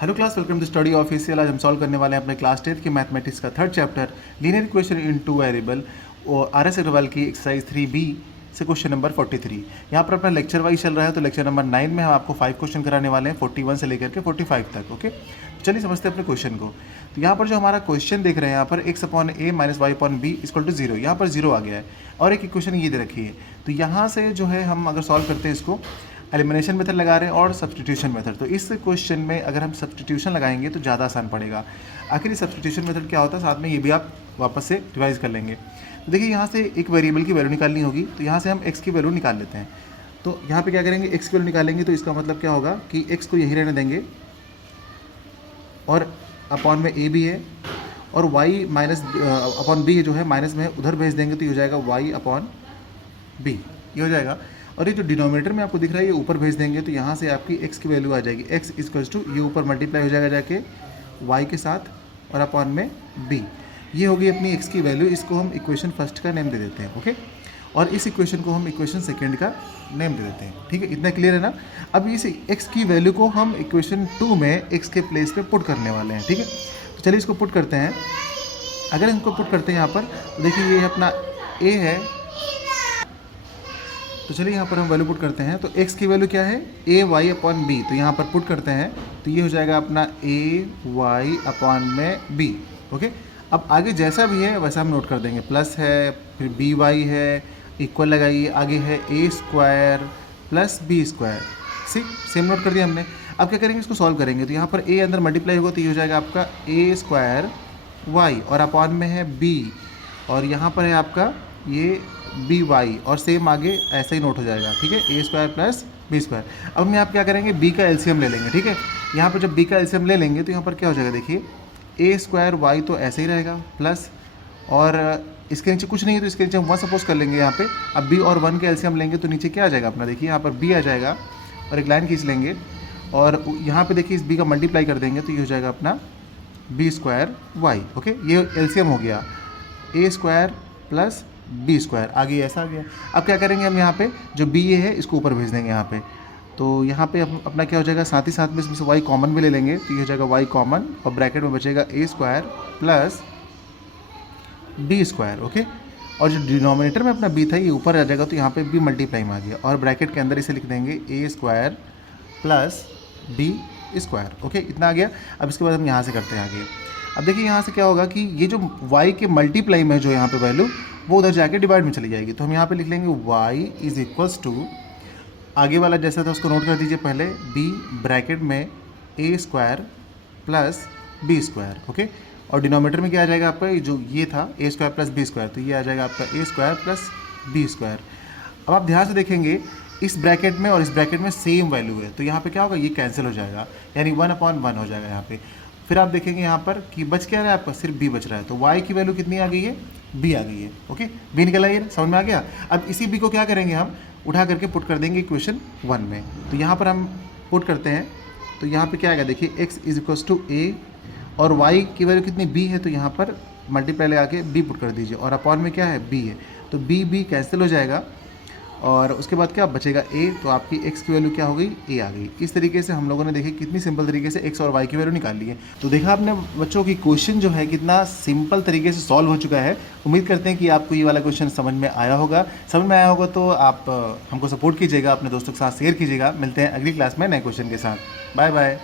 Hello class, welcome to study official. आज हम solve करने वाले हैं अपने क्लास 10 के मैथमेटिक्स का third chapter linear equation in two variable और RS अग्रवाल की एक्सरसाइज 3B से क्वेश्चन नंबर 43। यहाँ पर अपना लेक्चर वाइज चल रहा है, तो लेक्चर नंबर 9 में हम आपको 5 क्वेश्चन कराने वाले हैं 41 से लेकर के 45 तक। ओके, चलिए समझते हैं अपने क्वेश्चन को। तो यहाँ पर जो हमारा क्वेश्चन देख रहे हैं, यहाँ पर x/a minus y/b equal to 0, यहाँ पर 0 आ गया है और एक इक्वेशन ये दे रखी है। तो यहाँ से जो है हम अगर सॉल्व करते हैं इसको, एलिमिनेशन मेथड लगा रहे हैं और सब्स्टिट्यूशन मेथड। तो इस क्वेश्चन में अगर हम सब्स्टिट्यूशन लगाएंगे तो ज़्यादा आसान पड़ेगा। आखिर सब्स्टिट्यूशन मेथड क्या होता है, साथ में ये भी आप वापस से रिवाइज कर लेंगे। तो देखिए, यहाँ से एक वेरिएबल की वैल्यू निकालनी होगी, तो यहाँ से हम x की वैल्यू निकाल लेते हैं। तो यहाँ पे क्या करेंगे, x की वैल्यू निकालेंगे, तो इसका मतलब क्या होगा कि x को यही रहने देंगे और अपॉन में a भी है और y माइनस अपॉन b जो है माइनस में उधर भेज देंगे, तो ये हो जाएगा y अपॉन b, ये हो जाएगा। और ये जो डिनोमिनेटर में आपको दिख रहा है ये ऊपर भेज देंगे, तो यहाँ से आपकी x की वैल्यू आ जाएगी, x इक्वल्स टू ये ऊपर मल्टीप्लाई हो जाएगा जाके y के साथ और अपॉन में b। ये होगी अपनी x की वैल्यू। इसको हम इक्वेशन फर्स्ट का नेम दे देते हैं। ओके, और इस इक्वेशन को हम इक्वेशन सेकेंड का नेम दे देते हैं। ठीक है, इतना क्लियर है ना। अब इस x की वैल्यू को हम इक्वेशन 2 में x के प्लेस पे पुट करने वाले हैं। ठीक है, तो चलिए इसको पुट करते हैं। अगर इनको पुट करते हैं यहाँ पर, तो देखिए ये अपना a है, तो चलिए यहाँ पर हम वैल्यू पुट करते हैं। तो x की वैल्यू क्या है, a y अपॉन b, तो यहाँ पर पुट करते हैं, तो ये हो जाएगा अपना a y अपॉन में b। ओके, अब आगे जैसा भी है वैसा हम नोट कर देंगे, प्लस है, फिर बी वाई है, इक्वल लगाइए, आगे है a square plus b square. Same note कर दिया हमने। अब क्या करेंगे, इसको सॉल्व करेंगे, तो यहाँ पर a अंदर मल्टीप्लाई होगा, तो ये हो जाएगा आपका a स्क्वायर y और अपॉन में है b, और यहाँ पर है आपका ये बी वाई, और सेम आगे ऐसा ही नोट हो जाएगा। ठीक है, ए स्क्वायर प्लस बी स्क्वायर। अब हम आप क्या करेंगे, बी का एलसीएम ले लेंगे। ठीक है, यहाँ पर जब बी का एलसीएम ले लेंगे तो यहाँ पर क्या हो जाएगा, देखिए ए स्क्वायर वाई तो ऐसे ही रहेगा प्लस, और इसके नीचे कुछ नहीं है तो इसके नीचे हम 1 सपोज कर लेंगे यहाँ पे। अब बी और 1 के एलसीएम लेंगे तो नीचे क्या आ जाएगा अपना, देखिए यहाँ पर बी आ जाएगा और एक लाइन खींच लेंगे, और यहाँ पर देखिए इस बी का मल्टीप्लाई कर देंगे, तो ये हो जाएगा अपना बी स्क्वायर वाई। ओके, ये एलसीएम हो गया, ए स्क्वायर प्लस बी स्क्वायर, आगे ऐसा आ गया। अब क्या करेंगे, हम यहाँ पे जो बी ए है इसको ऊपर भेज देंगे यहाँ पे, तो यहाँ पे अपना क्या हो जाएगा, साथ ही साथ में इसमें से वाई कॉमन भी ले लेंगे, तो ये हो जाएगा वाई कॉमन और ब्रैकेट में बचेगा a square plus b square. Okay, और जो डिनोमिनेटर में अपना बी था ये ऊपर आ जाएगा, तो यहाँ पे बी मल्टीप्लाई में आ गया, और ब्रैकेट के अंदर इसे लिख देंगे a square plus b square. Okay, इतना आ गया। अब इसके बाद हम यहाँ से करते हैं आगे। अब देखिए यहाँ से क्या होगा कि ये जो y के मल्टीप्लाई में जो यहाँ पे वैल्यू वो उधर जाके डिवाइड में चली जाएगी, तो हम यहाँ पे लिख लेंगे y इज इक्वल्स टू, आगे वाला जैसा था उसको नोट कर दीजिए पहले, b ब्रैकेट में a square plus b square. Okay, और डिनोमिनेटर में क्या आ जाएगा आपका, जो ये था a square plus b square, तो ये आ जाएगा आपका a square plus b square. अब आप ध्यान से देखेंगे इस ब्रैकेट में और इस ब्रैकेट में सेम वैल्यू है, तो यहाँ पे क्या होगा, ये कैंसिल हो जाएगा, यानी 1/1 हो जाएगा यहाँ पे। फिर आप देखेंगे यहाँ पर कि बच क्या रहा है आपका, सिर्फ b बच रहा है, तो y की वैल्यू कितनी आ गई है, b आ गई है। ओके, b निकल आई है, समझ में आ गया। अब इसी b को क्या करेंगे, हम उठा करके पुट कर देंगे इक्वेशन 1 में। तो यहाँ पर हम पुट करते हैं, तो यहाँ पे क्या आएगा, देखिए x is equals to a और y की वैल्यू कितनी b है, तो यहाँ पर मल्टीप्लाई लगा के b पुट कर दीजिए, और अपॉन में क्या है, b है, तो b कैंसिल हो जाएगा, और उसके बाद क्या बचेगा a, तो आपकी x की वैल्यू क्या हो गई, a आ गई। इस तरीके से हम लोगों ने देखिए कितनी सिंपल तरीके से x और y की वैल्यू निकाल ली है। तो देखा आपने बच्चों की क्वेश्चन जो है कितना सिंपल तरीके से सॉल्व हो चुका है। उम्मीद करते हैं कि आपको ये वाला क्वेश्चन समझ में आया होगा। समझ में आया होगा तो आप हमको सपोर्ट कीजिएगा, अपने दोस्तों के साथ शेयर कीजिएगा। मिलते हैं अगली क्लास में नए क्वेश्चन के साथ। Bye bye.